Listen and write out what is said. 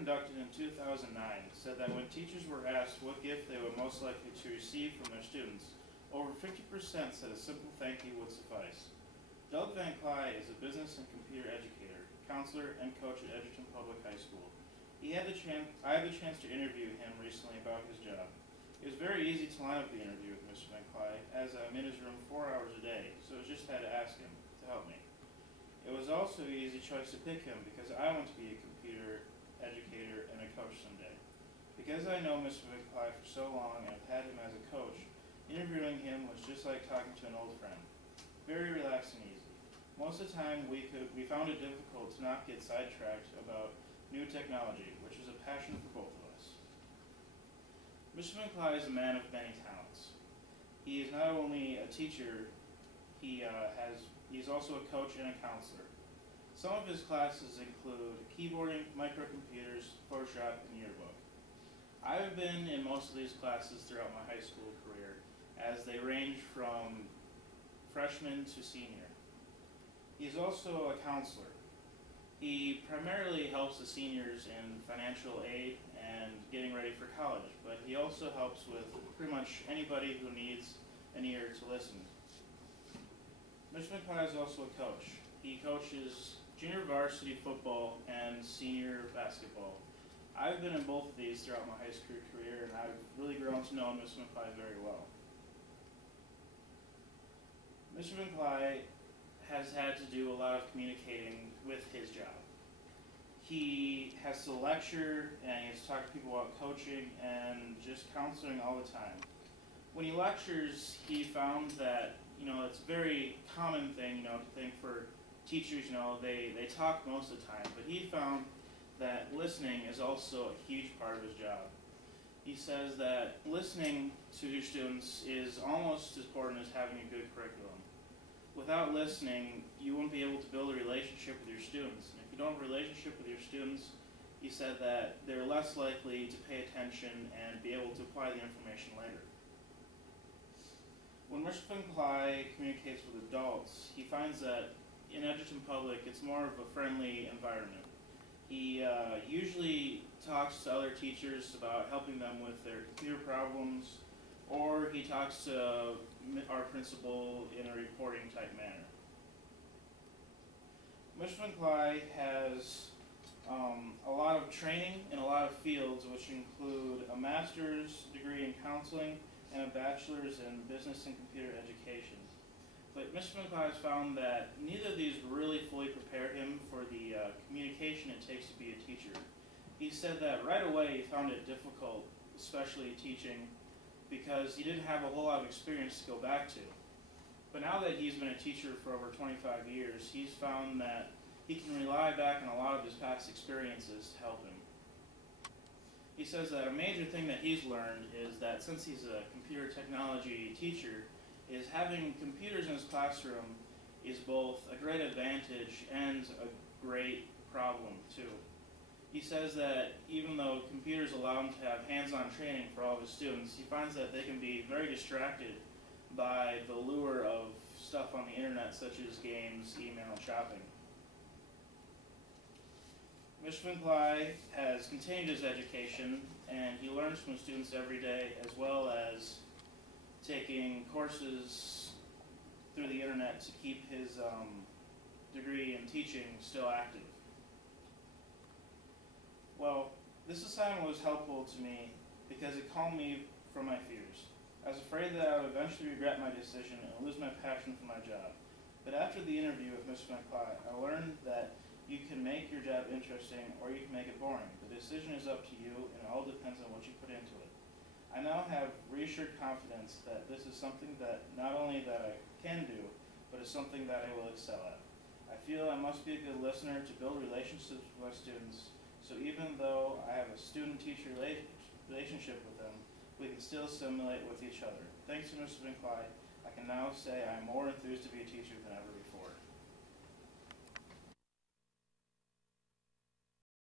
conducted in 2009 said that when teachers were asked what gift they were most likely to receive from their students, over 50% said a simple thank you would suffice. Doug Van Cly is a business and computer educator, counselor, and coach at Edgerton Public High School. I had the chance to interview him recently about his job. It was very easy to line up the interview with Mr. Van Cly, as I'm in his room 4 hours a day, so I just had to ask him to help me. It was also an easy choice to pick him because I want to be a computer educator and a coach someday. Because I know Mr. Van Cly for so long and have had him as a coach, interviewing him was just like talking to an old friend. Very relaxed and easy. Most of the time we found it difficult to not get sidetracked about new technology, which is a passion for both of us. Mr. Van Cly is a man of many talents. He is not only a teacher, he's also a coach and a counselor. Some of his classes include keyboarding, microcomputers, Photoshop, and yearbook. I've been in most of these classes throughout my high school career, as they range from freshman to senior. He's also a counselor. He primarily helps the seniors in financial aid and getting ready for college, but he also helps with pretty much anybody who needs an ear to listen. Mr. Van Cly is also a coach. He coaches junior varsity football and senior basketball. I've been in both of these throughout my high school career, and I've really grown to know Mr. Van Cly very well. Mr. Van Cly has had to do a lot of communicating with his job. He has to lecture, and he has to talk to people about coaching and just counseling all the time. When he lectures, he found that, it's a very common thing, to think for teachers, they talk most of the time, but he found that listening is also a huge part of his job. He says that listening to your students is almost as important as having a good curriculum. Without listening, you won't be able to build a relationship with your students. And if you don't have a relationship with your students, he said that they're less likely to pay attention and be able to apply the information later. When Mr. Van Cly communicates with adults, he finds that in Edgerton Public, it's more of a friendly environment. He usually talks to other teachers about helping them with their computer problems, or he talks to our principal in a reporting type manner. Mr. Van Cly has a lot of training in a lot of fields, which include a master's degree in counseling and a bachelor's in business and computer education. But Mr. Van Cly has found that neither of these really fully prepare him for the communication it takes to be a teacher. He said that right away he found it difficult, especially teaching, because he didn't have a whole lot of experience to go back to. But now that he's been a teacher for over 25 years, he's found that he can rely back on a lot of his past experiences to help him. He says that a major thing that he's learned is that since he's a computer technology teacher, is having computers in his classroom is both a great advantage and a great problem too. He says that even though computers allow him to have hands-on training for all of his students, he finds that they can be very distracted by the lure of stuff on the internet such as games, email, and shopping. Mr. Van Cly has continued his education, and he learns from students every day, as well as taking courses through the internet to keep his degree in teaching still active. Well, this assignment was helpful to me because it calmed me from my fears. I was afraid that I would eventually regret my decision and lose my passion for my job. But after the interview with Mr. Van Cly, I learned that you can make your job interesting or you can make it boring. The decision is up to you, and it all depends on what you put into it. I now have reassured confidence that this is something that not only that I can do, but is something that I will excel at. I feel I must be a good listener to build relationships with my students, so even though I have a student-teacher relationship with them, we can still assimilate with each other. Thanks to Mr. Van Cly, I can now say I am more enthused to be a teacher than ever before.